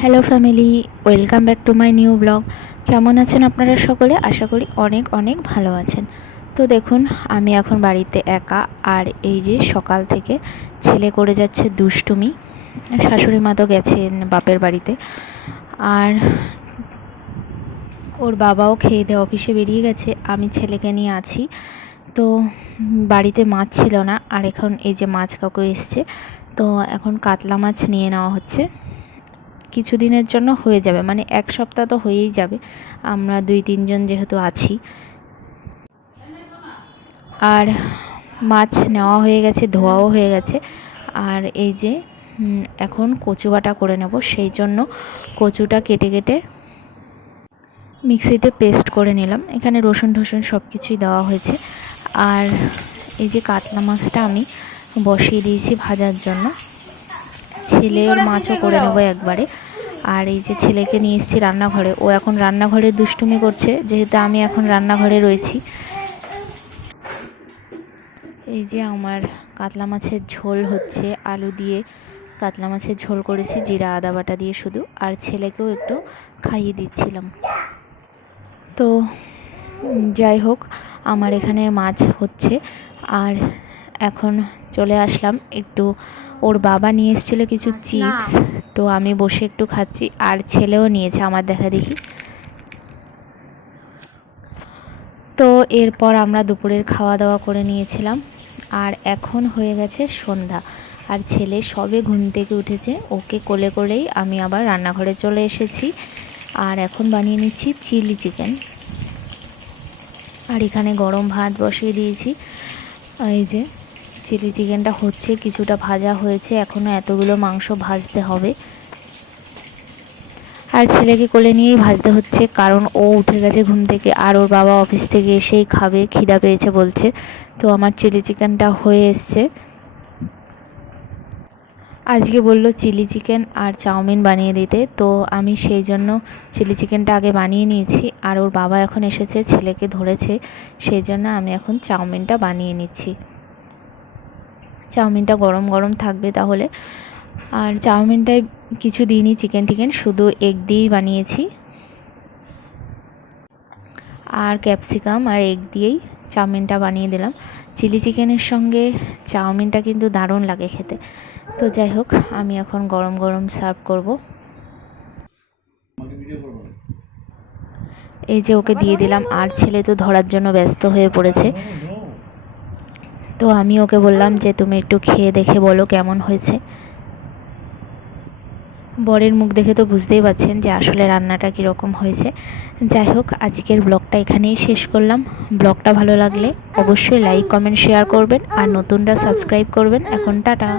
Hello family welcome back to my new blog কেমন আছেন আপনারা সকলে? আশা করি অনেক অনেক ভালো আছেন। তো দেখুন, আমি এখন বাড়িতে একা, আর এই যে সকাল থেকে ছেলে করে যাচ্ছে দুষ্টুমি। শাশুড়ি মা তো গেছেন বাপের বাড়িতে। আর ওর বাবাও খেয়ে দিয়ে অফিসে বেরিয়ে গেছে। আমি ছেলেকে নিয়ে আছি। তো বাড়িতে মাছ ছিল না, আর এখন এই যে মাছ কাকু এসছে। তো এখন কাতলা মাছ নিয়ে নেওয়া হচ্ছে। কিছুদিনের জন্য হয়ে যাবে মানে এক সপ্তাহ তো হয়েই যাবে। আমরা দুই, তিনজন যেহেতু আছি। আর মাছ নেওয়া হয়ে গেছে, ধোয়াও হয়ে গেছে। আর এই যে এখন কচু বাটা করে নেব, সেই জন্য কচুটা কেটে কেটে মিক্সিতে পেস্ট করে নিলাম। এখানে রসুন টসুন সব কিছুই দেওয়া হয়েছে। আর এই যে কাতলা মাছটা আমি বসিয়ে দিয়েছি ভাজার জন্য। ছেলে ওর মাছও করে নেব একবারে। আর এই যে ছেলেকে নিয়ে এসেছি রান্নাঘরে ও এখন রান্নাঘরে দুষ্টুমি করছে যেহেতু আমি এখন রান্নাঘরে রয়েছি। এই যে আমার কাতলা মাছের ঝোল হচ্ছে আলু দিয়ে কাতলা মাছের ঝোল করেছি জিরা আদা বাটা দিয়ে শুধু আর ছেলেকেও একটু খাইয়ে দিচ্ছিলাম। তো যাই হোক আমার এখানে মাছ হচ্ছে আর এখন চলে আসলাম। একটু ওর বাবা নিয়ে এসেছিল কিছু চিপস তো আমি বসে একটু খাচ্ছি। আর ছেলেও নিয়েছে আমার দেখা দেখি। তো এরপর আমরা দুপুরের খাওয়া দাওয়া করে নিয়েছিলাম। আর এখন হয়ে গেছে সন্ধ্যা। আর ছেলে সবে ঘুম থেকে উঠেছে। ওকে কোলে করেই আমি আবার রান্নাঘরে চলে এসেছি। আর এখন বানিয়ে নিচ্ছি চিলি চিকেন। আর এখানে গরম ভাত বসিয়ে দিয়েছি। এই যে চিলি চিকেনটা হচ্ছে, কিছুটা ভাজা হয়েছে এখনও এতগুলো মাংস ভাজতে হবে। আর ছেলেকে কোলে নিয়েই ভাজতে হচ্ছে, কারণ ও উঠে গেছে ঘুম থেকে, আর ওর বাবা অফিস থেকে এসেই খাবে, খিদা পেয়েছে বলছে। তো আমার চিলি চিকেনটা হয়ে এসছে। আজকে বলল চিলি চিকেন আর চাউমিন বানিয়ে দিতে, তো আমি সেই জন্য চিলি চিকেনটা আগে বানিয়ে নিয়েছি, আর ওর বাবা এখন এসেছে, ছেলেকে ধরেছে, সেই জন্য আমি এখন চাউমিনটা বানিয়ে নিচ্ছি। চাউমিনটা গরম গরম থাকবে তাহলে। আর চাউমিনটায় কিছু দিইনি, চিকেন টিকেন, শুধু এগ দিয়েই বানিয়েছি। আর ক্যাপসিকাম আর এগ দিয়েই চাউমিনটা বানিয়ে দিলাম। চিলি চিকেনের সঙ্গে চাউমিনটা কিন্তু দারুণ লাগে খেতে। তো যাই হোক, আমি এখন গরম গরম সার্ভ করব। এই যে ওকে দিয়ে দিলাম, আর ছেলে তো ধরার জন্য ব্যস্ত হয়ে পড়েছে। তো আমি ওকে বললাম যে, তুমি একটু খেয়ে দেখে বলো কেমন হয়েছে। বরের মুখ দেখে তো বুঝতেই পারছেন যে আসলে রান্নাটা কীরকম হয়েছে। যাই হোক, আজকের ব্লগটা এখানেই শেষ করলাম। ব্লগটা ভালো লাগলে অবশ্যই লাইক, কমেন্ট, শেয়ার করবেন আর নতুনরা সাবস্ক্রাইব করবেন। এখন টাটা।